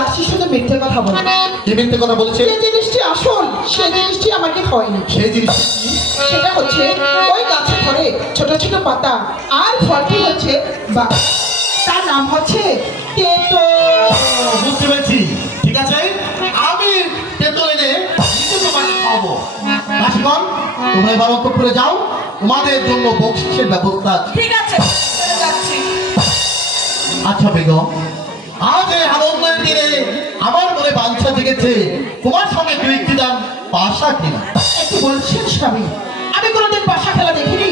দাসী শুধু মিথ্যে কথা বলে। কি মিথ্যে কথা বলেছে? যে জিনিসটি আসল সেই জিনিসটি আমাকে হয়নি। সেই জিনিসটা কি? সেটা হচ্ছে ওই গাছে ধরে ছোট ছোট পাতা, আর ফলটি হচ্ছে বা তার নাম হচ্ছে তেতো। বুঝতে পেরেছি। ঠিক আছে, আমি তেঁতুল এনে নিজে তোমাকে খাওয়াবো। দাসীগণ, তোমরা এবার অন্তঃপুরে যাও, তোমাদের জন্য বকশিসের ব্যবস্থা আছে। ঠিক আছে, চলে যাচ্ছি। আচ্ছা বেগম, আজ এই আনন্দের দিনে আমার মনে বাঞ্ছা জেগেছে তোমার সঙ্গে দু একটি দাম পাশা কিনা। একটু বলছেন স্বামী, আমি কোনোদিন পাশা খেলা দেখিনি,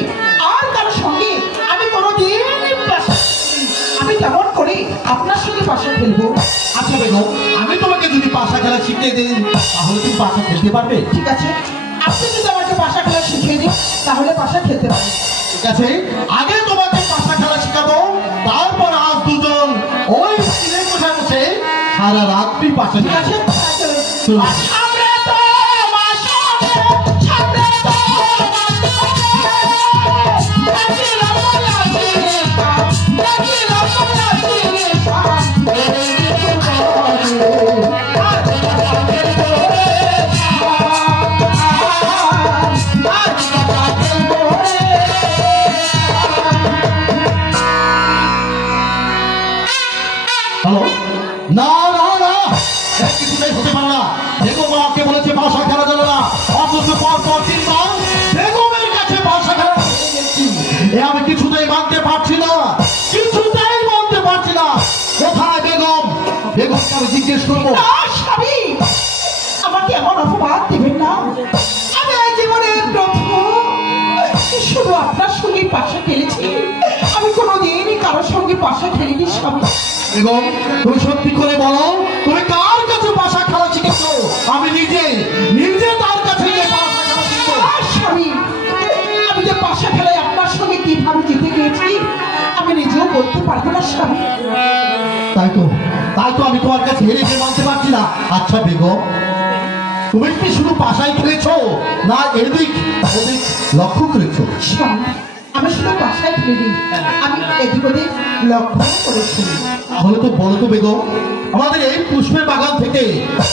আর কারোর সঙ্গে আমি কোনোদিন পাশা খেলিনি। আমি কেমন করে আপনার সঙ্গে পাশা খেলবো? আচ্ছা বেগম, আমি তোমাকে যদি পাশা খেলা শিখিয়ে দিই তাহলে তুমি পাশা খেলতে পারবে? ঠিক আছে, আপনি যদি আমাকে পাশা খেলা শিখিয়ে দিন তাহলে পাশা খেলতে পারি। ঠিক আছে, আগে তোমাকে পাশা খেলা শেখাবো, তারপর আজ দুজন ওই স্টিলের কোঠায় বসে সারা রাত্রি পাশা ঠিক আছে, চলো। সামনে তো মাসাবে, সামনে তো হ্যালো, না না না, এক কিছুটাই হতে পারে না। বেগম আমাকে বলেছে ভাষা খেলা যাবে না, অথচ পর তিনবার বেগমের কাছে ভাষা খেলা শিখে গেছি। এ আমি কিছুতেই মানতে পারছি না, কিছুতেই মানতে পারছি না। কোথায় বেগম? বেগমকে আমি জিজ্ঞেস করবো। না, স্বামী, আমাকে এমন অপবাদ দিবেন না। আমি এই জীবনে প্রথম শুধু আপনার সঙ্গে পাশা খেলেছি, আমি কোনোদিনই কারোর সঙ্গে পাশা খেলিনি। স্বামী, বেগম, তুমি সত্যি করে বলো, তুমি কার কাছে ভাষা খেলা শিখেছো? আমি নিজে নিজে তার কাছে গিয়ে ভাষা খেলা শিখবো। আর স্বামী, আমি যে পাশা খেলায় আপনার সঙ্গে কিভাবে জিতে গিয়েছি আমি নিজেও বলতে পারবো না। স্বামী, তাই তো আমি তোমার কাছে হেরে গিয়ে মানতে পারছি না। আচ্ছা বেগম, তুমি কি শুধু পাশায় খেলেছো না এদিক ওদিক লক্ষ্য করেছো? স্বামী, আমি শুধু পাশায় খেলিনি, আমি এদিক ওদিক লক্ষ্য করেছি। তাহলে তো বলো তো বেগম, আমাদের এই পুষ্পের বাগান থেকে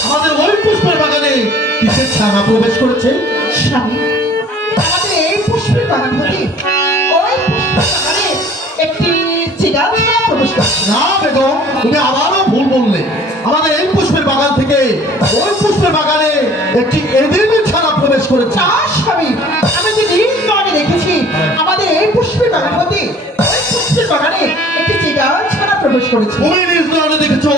আমাদের ওই পুষ্পের বাগানে কিসের ছানা প্রবেশ করেছে? স্বামী, আমাদের এই পুষ্পের বাগান হতে ওই পুষ্পের বাগানে একটি চিড়াল ছানা প্রবেশ করছে। না বেগম, তুমি আবারও ভুল বললে। আমাদের এই পুষ্পের বাগান থেকে ওই পুষ্পের বাগানে একটি এদিনের ছানা প্রবেশ করেছে। না স্বামী, আমি যে নিজ নয়নে দেখেছি আমাদের এই পুষ্পের বাগান হতে ওই পুষ্পের বাগানে একটি চিড়াল ছানা প্রবেশ করেছে। তুমি নিজ নয়নে দেখেছো?